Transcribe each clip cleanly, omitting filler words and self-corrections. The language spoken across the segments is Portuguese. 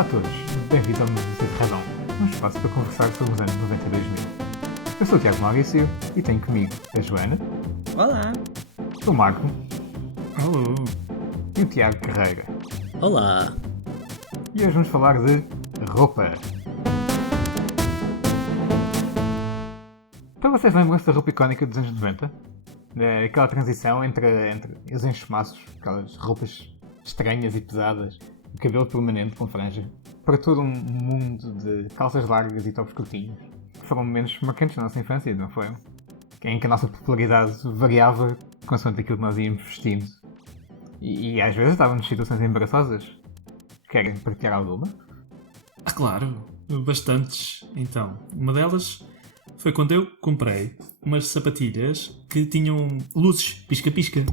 Olá a todos, bem-vindos ao Notícia de Razão, um espaço para conversar sobre os anos 90 e 2000. Eu sou o Tiago Maurício e tenho comigo a Joana. Olá! O Marco. Alô! E o Tiago Carreira. Olá! E hoje vamos falar de roupa. Então vocês lembram-se da roupa icónica dos anos 90? Aquela transição entre os enxumaços, aquelas roupas estranhas e pesadas, o cabelo permanente com franja, para todo um mundo de calças largas e tops curtinhos. Foram momentos marcantes da nossa infância, não foi? Em que a nossa popularidade variava consoante aquilo que nós íamos vestindo. E às vezes estávamos em situações embaraçosas. Querem partilhar alguma? Ah, claro, bastantes. Então, uma delas foi quando eu comprei umas sapatilhas que tinham luzes, pisca-pisca.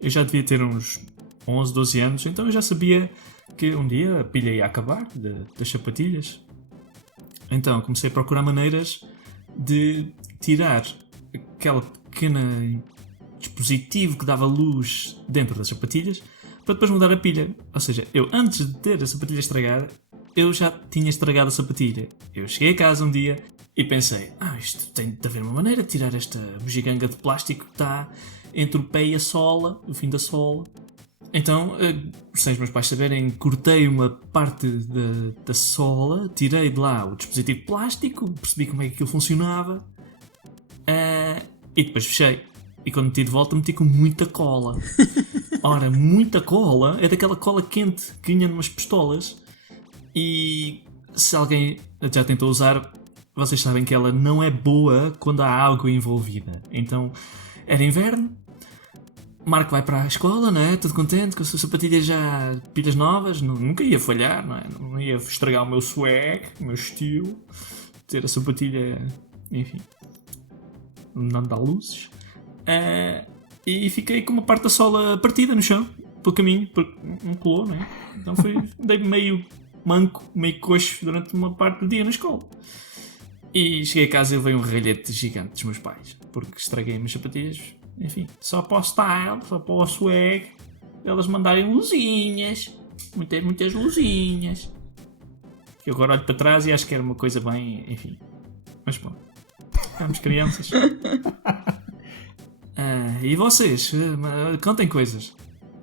Eu já devia ter uns 11, 12 anos, então eu já sabia que um dia a pilha ia acabar das sapatilhas. Então comecei a procurar maneiras de tirar aquele pequeno dispositivo que dava luz dentro das sapatilhas para depois mudar a pilha. Ou seja, eu antes de ter a sapatilha estragada, eu já tinha estragado a sapatilha. Eu cheguei a casa um dia e pensei, isto tem de haver uma maneira de tirar esta bugiganga de plástico que está entre o pé e a sola, o fim da sola. Então, sem os meus pais saberem, cortei uma parte da sola, tirei de lá o dispositivo plástico, percebi como é que aquilo funcionava e depois fechei. E quando meti de volta, meti com muita cola. Ora, muita cola é daquela cola quente que vinha numas pistolas. E se alguém já tentou usar, vocês sabem que ela não é boa quando há água envolvida. Então, era inverno. Marco vai para a escola, não é? Todo contente, com as suas sapatilhas já pilhas novas, nunca ia falhar, não é? Não ia estragar o meu swag, o meu estilo, ter a sapatilha, enfim, não dá luzes. E fiquei com uma parte da sola partida no chão, pelo caminho, porque não colou, não é? Então dei meio manco, meio coxo durante uma parte do dia na escola. E cheguei a casa e levei um ralhete gigante dos meus pais, porque estraguei as minhas sapatilhas. Enfim, só para o style, só para o swag, elas mandarem luzinhas, muitas luzinhas. Eu agora olho para trás e acho que era uma coisa bem, enfim. Mas bom, éramos crianças. E vocês? Contem coisas.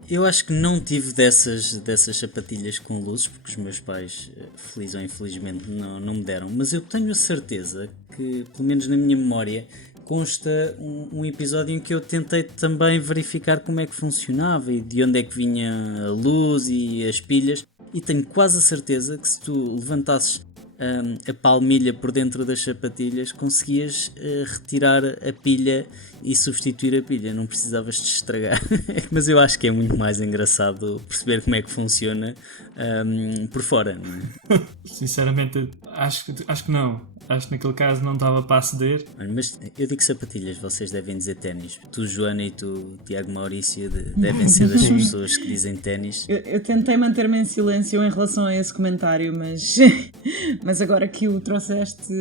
Eu acho que não tive dessas sapatilhas com luzes, porque os meus pais, feliz ou infelizmente, não me deram. Mas eu tenho a certeza que, pelo menos na minha memória, consta um episódio em que eu tentei também verificar como é que funcionava e de onde é que vinha a luz e as pilhas. E tenho quase a certeza que se tu levantasses a palmilha por dentro das sapatilhas, conseguias retirar a pilha e substituir a pilha, não precisavas de estragar. Mas eu acho que é muito mais engraçado perceber como é que funciona por fora, não é? Sinceramente, acho que não. Acho que naquele caso não estava para aceder. Mas eu digo sapatilhas, vocês devem dizer ténis. Tu, Joana, e tu, Tiago Maurício, devem ser das pessoas que dizem ténis. Eu tentei manter-me em silêncio em relação a esse comentário, mas agora que o trouxeste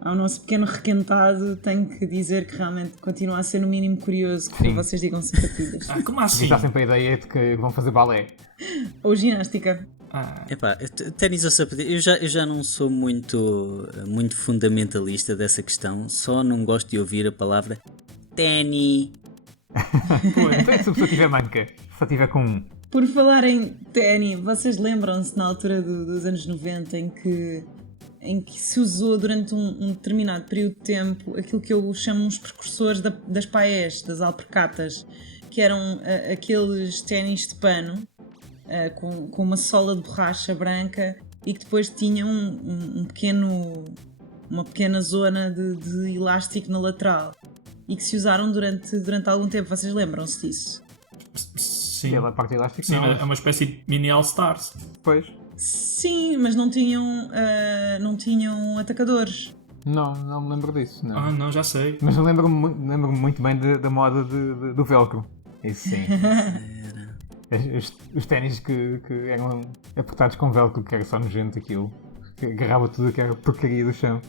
ao nosso pequeno requentado, tenho que dizer que realmente continua a ser no mínimo curioso que vocês digam sapatilhas. Como assim? Está sempre a ideia de que vão fazer balé. Ou ginástica. Epá, ténis ou sapatilhas, eu já não sou muito fundamentalista dessa questão, só não gosto de ouvir a palavra ténis. Então se a pessoa tiver manca, só tiver com um. Por falar em ténis, vocês lembram-se na altura dos anos 90 em que se usou durante um determinado período de tempo aquilo que eu chamo os precursores das paés, das alpercatas, que eram aqueles ténis de pano com uma sola de borracha branca e que depois tinham uma pequena zona de elástico na lateral e que se usaram durante algum tempo. Vocês lembram-se disso? Sim, a parte elástica, sim, não, é uma espécie de mini All-Stars. Pois. Sim, mas não tinham atacadores. Não me lembro disso. Não. Não, já sei. Mas eu lembro-me muito bem da moda do velcro. Isso sim. Os ténis que eram apertados com velcro, que era só nojento aquilo. Que agarrava tudo que era porcaria do chão.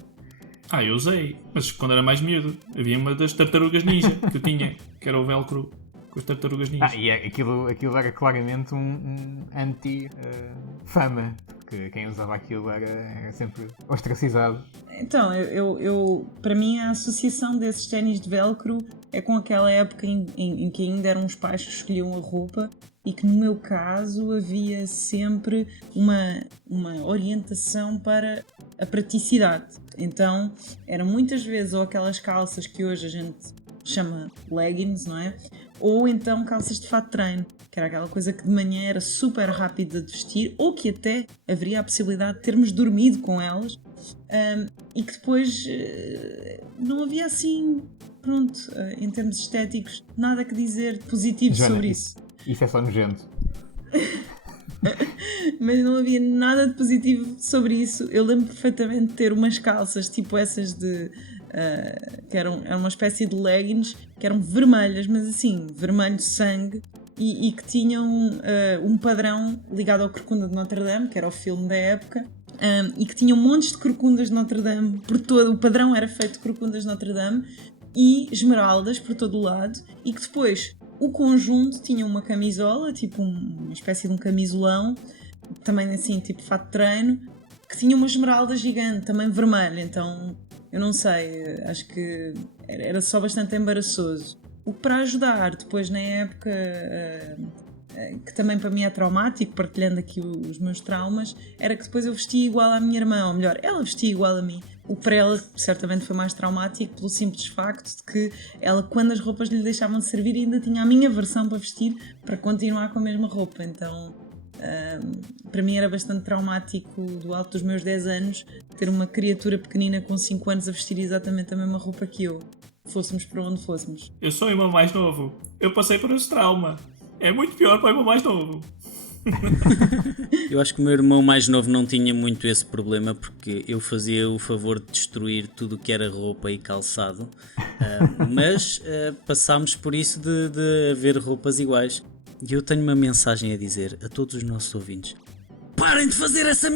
Eu usei, mas quando era mais miúdo. Havia uma das tartarugas ninja que eu tinha, que era o velcro com as tartarugas ninja. E aquilo era claramente um anti-fama, porque quem usava aquilo era sempre ostracizado. Então, para mim a associação desses ténis de velcro é com aquela época em que ainda eram os pais que escolhiam a roupa e que no meu caso havia sempre uma orientação para a praticidade. Então, eram muitas vezes ou aquelas calças que hoje a gente chama leggings, não é? Ou então calças de fato de treino, que era aquela coisa que de manhã era super rápida de vestir, ou que até haveria a possibilidade de termos dormido com elas, e que depois não havia assim, pronto, em termos estéticos, nada que dizer positivo Joana, sobre isso. Isso é só nojento. Mas não havia nada de positivo sobre isso. Eu lembro perfeitamente de ter umas calças tipo essas de... que eram uma espécie de leggings que eram vermelhas, mas assim, vermelho sangue, e que tinham um padrão ligado ao Corcunda de Notre Dame, que era o filme da época, e que tinham montes de corcundas de Notre Dame por todo. O padrão era feito de corcundas de Notre Dame e esmeraldas por todo o lado, e que depois o conjunto tinha uma camisola, tipo uma espécie de um camisolão, também assim, tipo fato de treino, que tinha uma esmeralda gigante, também vermelha. Então, eu não sei, acho que era só bastante embaraçoso. O que para ajudar, depois na época, que também para mim é traumático, partilhando aqui os meus traumas, era que depois eu vestia igual à minha irmã, ou melhor, ela vestia igual a mim. O que para ela certamente foi mais traumático pelo simples facto de que ela, quando as roupas lhe deixavam de servir, ainda tinha a minha versão para vestir para continuar com a mesma roupa. Então, para mim era bastante traumático, do alto dos meus 10 anos, ter uma criatura pequenina com 5 anos a vestir exatamente a mesma roupa que eu, fôssemos para onde fôssemos. Eu sou o irmão mais novo. Eu passei por esse trauma. É muito pior para o irmão mais novo. Eu acho que o meu irmão mais novo não tinha muito esse problema, porque eu fazia o favor de destruir tudo o que era roupa e calçado, mas passámos por isso de haver roupas iguais. E eu tenho uma mensagem a dizer a todos os nossos ouvintes: parem de fazer essa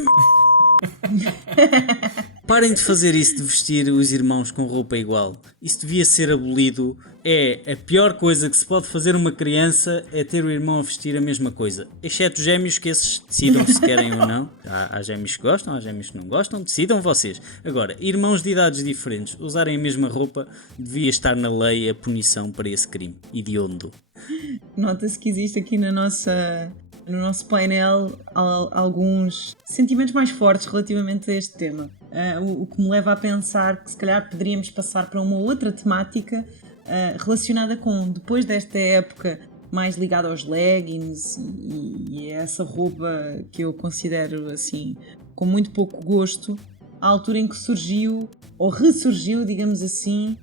parem de fazer isso de vestir os irmãos com roupa igual. Isso devia ser abolido. É a pior coisa que se pode fazer uma criança, é ter o irmão a vestir a mesma coisa, exceto gêmeos, que esses decidam se querem ou não. Há gêmeos que gostam, há gêmeos que não gostam, decidam vocês. Agora, irmãos de idades diferentes usarem a mesma roupa, devia estar na lei a punição para esse crime hediondo. Nota-se que existe aqui no nosso painel alguns sentimentos mais fortes relativamente a este tema. O que me leva a pensar que se calhar poderíamos passar para uma outra temática relacionada com, depois desta época mais ligada aos leggings e a essa roupa que eu considero assim com muito pouco gosto, a altura em que surgiu, ou ressurgiu, digamos assim,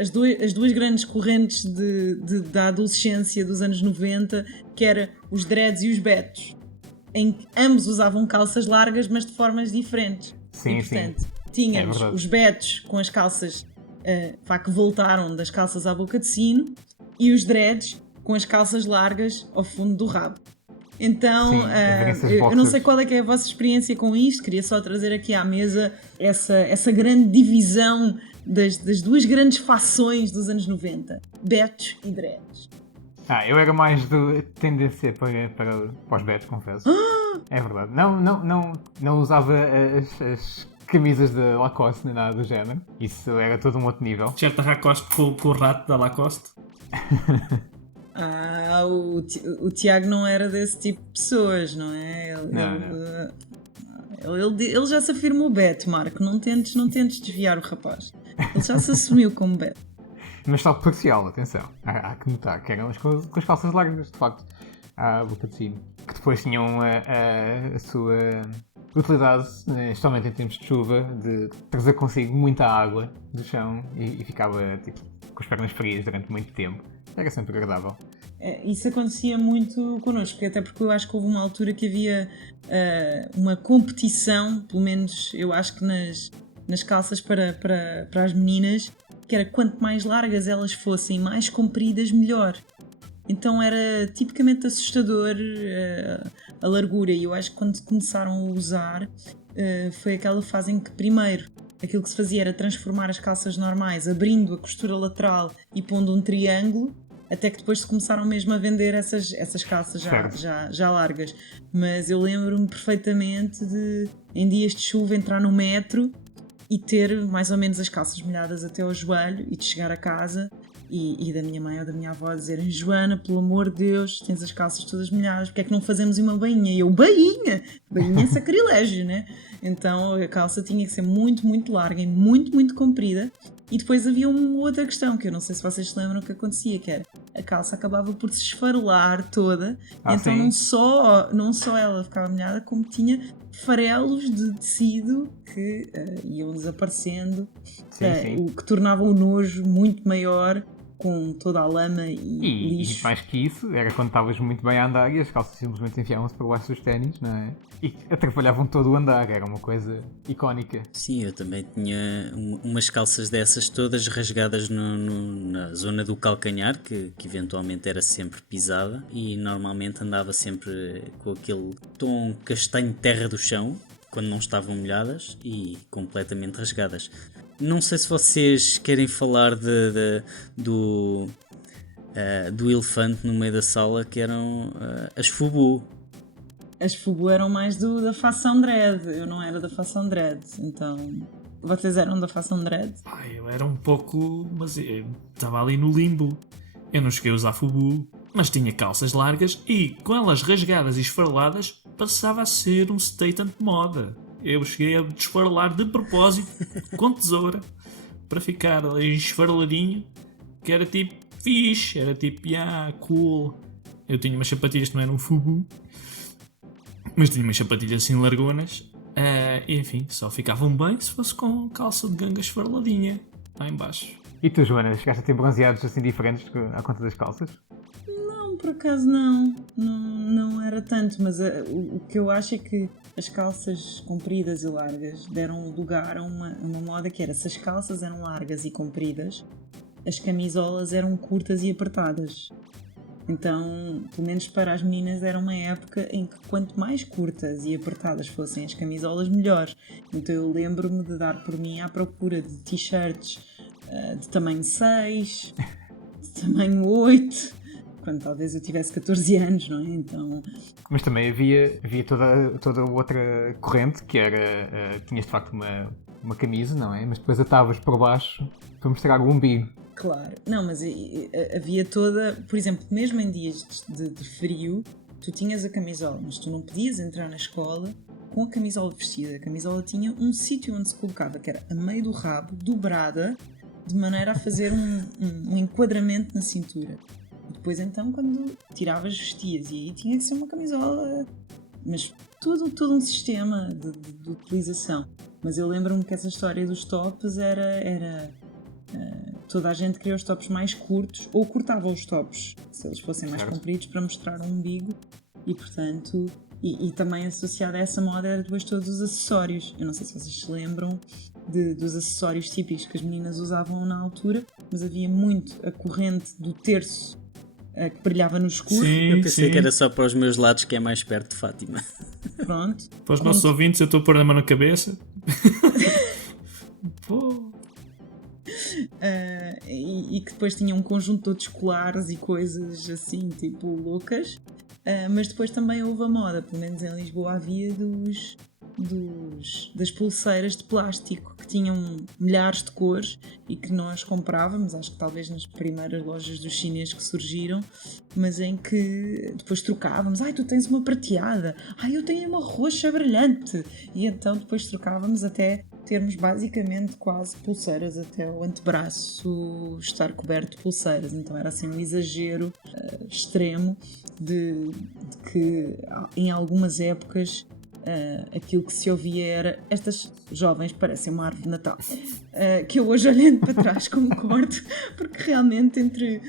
as duas grandes correntes da adolescência dos anos 90, que era os dreads e os betos, em que ambos usavam calças largas, mas de formas diferentes. Sim, e, portanto, sim. tínhamos os betos com as calças que voltaram das calças à boca de sino, e os dreads com as calças largas ao fundo do rabo. Então, Sim, eu não sei qual é que é a vossa experiência com isto, queria só trazer aqui à mesa essa grande divisão das duas grandes fações dos anos 90, betos e dreads. Eu era mais de tendência para os betos, confesso. É verdade. Não usava as camisas da Lacoste nem nada do género. Isso era todo um outro nível. Certa Lacoste com o rato da Lacoste. O Tiago não era desse tipo de pessoas, não é? Ele já se afirmou beto, Marco. Não tentes desviar o rapaz. Ele já se assumiu como beto. Mas só parcial, atenção. Há que notar que eram com as calças largas, de facto, à boca de sino. Que depois tinham a sua utilidade, especialmente em tempos de chuva, de trazer consigo muita água do chão e ficava tipo, com as pernas frias durante muito tempo. Era sempre agradável. Isso acontecia muito connosco, até porque eu acho que houve uma altura que havia uma competição, pelo menos eu acho que nas calças para as meninas, que era quanto mais largas elas fossem, mais compridas, melhor. Então era tipicamente assustador a largura, e eu acho que quando começaram a usar foi aquela fase em que primeiro aquilo que se fazia era transformar as calças normais, abrindo a costura lateral e pondo um triângulo, até que depois se começaram mesmo a vender essas calças já largas. Mas eu lembro-me perfeitamente de, em dias de chuva, entrar no metro e ter mais ou menos as calças molhadas até ao joelho e de chegar a casa e da minha mãe ou da minha avó dizerem: Joana, pelo amor de Deus, tens as calças todas molhadas, porque é que não fazemos uma bainha? E eu: bainha é sacrilégio, né? Então a calça tinha que ser muito, muito larga e muito, muito comprida. E depois havia uma outra questão, que eu não sei se vocês se lembram o que acontecia, que era a calça acabava por se esfarelar toda, então não só ela ficava molhada, como tinha farelos de tecido que iam desaparecendo, o que tornava o nojo muito maior, com toda a lama e lixo. E mais que isso, era quando estavas muito bem a andar e as calças simplesmente enfiavam-se por baixo dos ténis, não é? E atrapalhavam todo o andar, era uma coisa icónica. Sim, eu também tinha umas calças dessas todas rasgadas na zona do calcanhar, que eventualmente era sempre pisada, e normalmente andava sempre com aquele tom castanho terra do chão, quando não estavam molhadas e completamente rasgadas. Não sei se vocês querem falar do elefante no meio da sala, que eram as Fubu. As Fubu eram mais da facção dread, eu não era da facção dread, então... Vocês eram da facção dread? Eu era um pouco... mas eu estava ali no limbo. Eu não cheguei a usar Fubu, mas tinha calças largas e, com elas rasgadas e esfareladas, passava a ser um statement de moda. Eu cheguei a desfarelar de propósito, com tesoura, para ficar ali esfareladinho, que era tipo fixe, era tipo, cool. Eu tinha umas sapatilhas que não eram Fubu, mas tinha umas sapatilhas assim largonas, e enfim, só ficavam bem se fosse com calça de ganga esfareladinha, lá em baixo. E tu, Joana, chegaste a ter bronzeados assim diferentes à conta das calças? Não, por acaso não era tanto, mas o que eu acho é que as calças compridas e largas deram lugar a uma moda que era: se as calças eram largas e compridas, as camisolas eram curtas e apertadas. Então, pelo menos para as meninas, era uma época em que quanto mais curtas e apertadas fossem as camisolas, melhor. Então eu lembro-me de dar por mim à procura de t-shirts de tamanho 6, de tamanho 8, quando talvez eu tivesse 14 anos, não é? Então... Mas também havia toda outra corrente, que era, tinhas de facto uma camisa, não é? Mas depois atavas por baixo para mostrar o umbigo. Claro, não, mas havia toda, por exemplo, mesmo em dias de frio, tu tinhas a camisola, mas tu não podias entrar na escola com a camisola vestida. A camisola tinha um sítio onde se colocava, que era a meio do rabo, dobrada, de maneira a fazer um enquadramento na cintura. E depois então, quando tiravas, vestias, e aí tinha que ser uma camisola, mas todo um sistema de utilização. Mas eu lembro-me que essa história dos tops era toda a gente queria os tops mais curtos, ou cortava os tops se eles fossem mais compridos para mostrar o umbigo, e portanto, e também associado a essa moda era depois todos os acessórios. Eu não sei se vocês se lembram dos acessórios típicos que as meninas usavam na altura, mas havia muito a corrente do terço que brilhava no escuro. Sim, eu pensei que era só para os meus lados, que é mais perto de Fátima. Pronto. Para os nossos ouvintes, eu estou a pôr a mão na cabeça. Pô. E que depois tinha um conjunto de outros colares e coisas assim, tipo loucas. Mas depois também houve a moda, pelo menos em Lisboa havia das pulseiras de plástico que tinham milhares de cores e que nós comprávamos, acho que talvez nas primeiras lojas dos chineses que surgiram, mas em que depois trocávamos: tu tens uma prateada, eu tenho uma roxa brilhante, e então depois trocávamos até termos basicamente quase pulseiras até o antebraço estar coberto de pulseiras. Então era assim um exagero extremo de que em algumas épocas aquilo que se ouvia era: estas jovens parecem uma árvore de Natal. Que eu hoje, olhando para trás, concordo, porque realmente entre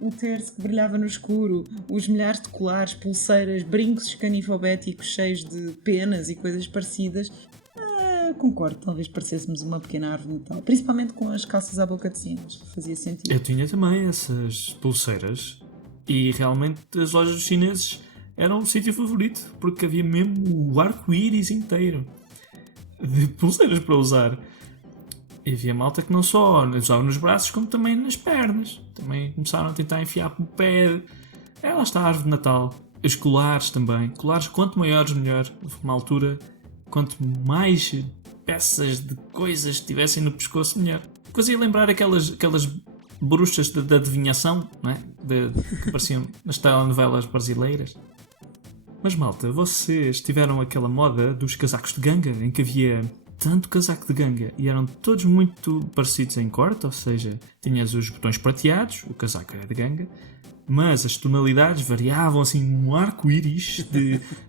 o terço que brilhava no escuro, os milhares de colares, pulseiras, brincos canifobéticos cheios de penas e coisas parecidas, concordo, talvez parecêssemos uma pequena árvore de Natal, principalmente com as calças à boca de sino, acho que fazia sentido. Eu tinha também essas pulseiras e realmente as lojas dos chineses eram o sítio favorito, porque havia mesmo o arco-íris inteiro de pulseiras para usar. E havia malta que não só usava nos braços, como também nas pernas. Também começaram a tentar enfiar o pé. Lá está a árvore de Natal. Os colares também. Colares, quanto maiores, melhor. Uma altura, quanto mais peças de coisas tivessem no pescoço, melhor. Coisa ia lembrar aquelas bruxas da adivinhação, não é? Que apareciam nas telenovelas brasileiras. Mas malta, vocês tiveram aquela moda dos casacos de ganga, em que havia tanto casaco de ganga e eram todos muito parecidos em corte, ou seja, tinhas os botões prateados, o casaco era de ganga, mas as tonalidades variavam assim um arco-íris,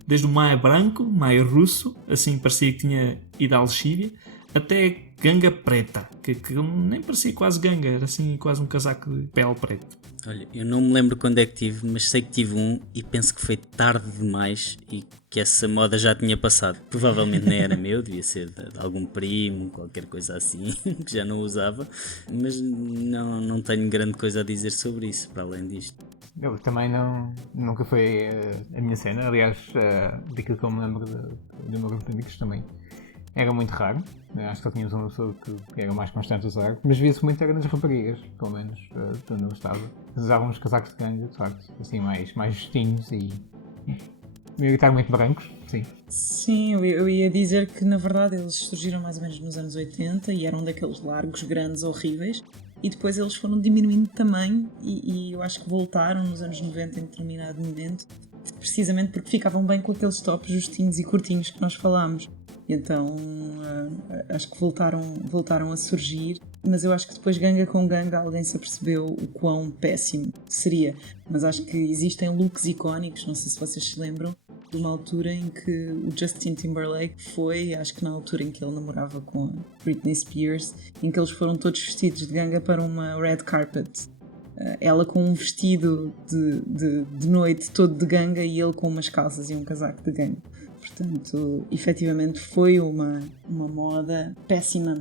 desde o maio branco, maio russo, assim parecia que tinha ido à Alexívia, até ganga preta, que nem parecia quase ganga, era assim quase um casaco de pele preto. Olha, eu não me lembro quando é que tive, mas sei que tive um e penso que foi tarde demais e que essa moda já tinha passado. Provavelmente nem era meu, devia ser de algum primo, qualquer coisa assim, que já não usava, mas não tenho grande coisa a dizer sobre isso, para além disto. Eu também nunca foi a minha cena, aliás, daquilo que eu me lembro do meu grupo de amigos também. Era muito raro, acho que só tínhamos uma pessoa que era mais constante a usar, mas via-se muito era nas raparigas, pelo menos de onde eu estava. Usavam os casacos de ganga, de facto, assim mais justinhos e maioritariamente brancos, sim. Sim, eu ia dizer que na verdade eles surgiram mais ou menos nos anos 80 e eram daqueles largos, grandes, horríveis, e depois eles foram diminuindo de tamanho e eu acho que voltaram nos anos 90 em determinado momento, precisamente porque ficavam bem com aqueles tops justinhos e curtinhos que nós falámos. Então acho que voltaram a surgir, mas eu acho que depois ganga com ganga alguém se apercebeu o quão péssimo seria. Mas acho que existem looks icónicos, não sei se vocês se lembram, de uma altura em que o Justin Timberlake foi, acho que na altura em que ele namorava com a Britney Spears, em que eles foram todos vestidos de ganga para uma red carpet. Ela com um vestido de noite todo de ganga e ele com umas calças e um casaco de ganga. Portanto, efetivamente foi uma moda péssima.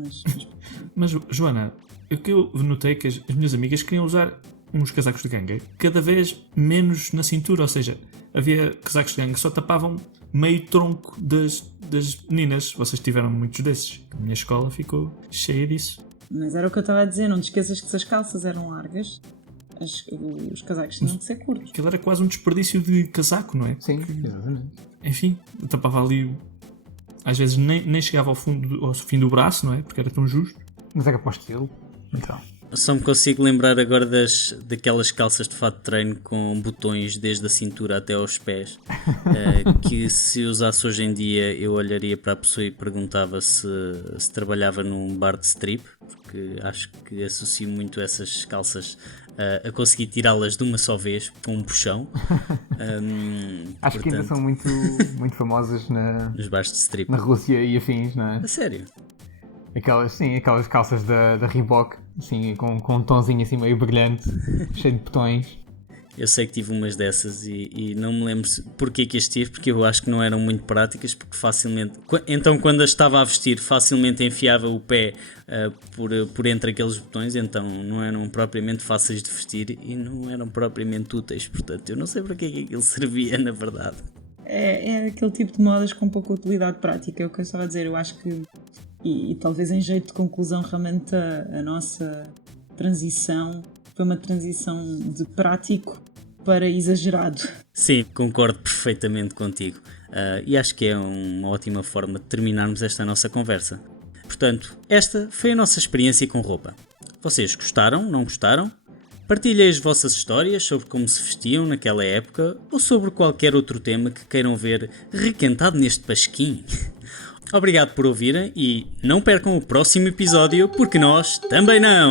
Mas, Joana, o que eu notei é que as minhas amigas queriam usar uns casacos de ganga cada vez menos na cintura, ou seja, havia casacos de ganga que só tapavam meio tronco das meninas. Vocês tiveram muitos desses. A minha escola ficou cheia disso. Mas era o que eu estava a dizer, não te esqueças que se as calças eram largas, os casacos tinham de ser curtos. Aquilo era quase um desperdício de casaco, não é? Sim, exatamente. Enfim, tapava ali, às vezes nem chegava ao fim do braço, não é? Porque era tão justo. Mas era para o estilo, então. Só me consigo lembrar agora daquelas calças de fato de treino com botões desde a cintura até aos pés, que se usasse hoje em dia eu olharia para a pessoa e perguntava se trabalhava num bar de strip, porque acho que associo muito essas calças a conseguir tirá-las de uma só vez com um puxão. Acho que ainda são muito, muito famosas nos bares de strip. Na Rússia e afins, não é? A sério? Aquelas calças da Reebok, assim, com um tonzinho assim meio brilhante, cheio de botões. Eu sei que tive umas dessas e não me lembro porque que as tive, porque eu acho que não eram muito práticas, porque facilmente... Então quando as estava a vestir, facilmente enfiava o pé por entre aqueles botões, então não eram propriamente fáceis de vestir e não eram propriamente úteis, portanto eu não sei para que é que aquilo servia, na verdade. É aquele tipo de modas com pouca utilidade prática, é o que eu estava a dizer. Eu acho que, e talvez em jeito de conclusão, realmente a nossa transição foi uma transição de prático para exagerado. Sim, concordo perfeitamente contigo. E acho que é uma ótima forma de terminarmos esta nossa conversa. Portanto, esta foi a nossa experiência com roupa. Vocês gostaram? Não gostaram? Partilhem as vossas histórias sobre como se vestiam naquela época ou sobre qualquer outro tema que queiram ver requentado neste pasquim. Obrigado por ouvirem e não percam o próximo episódio, porque nós também não!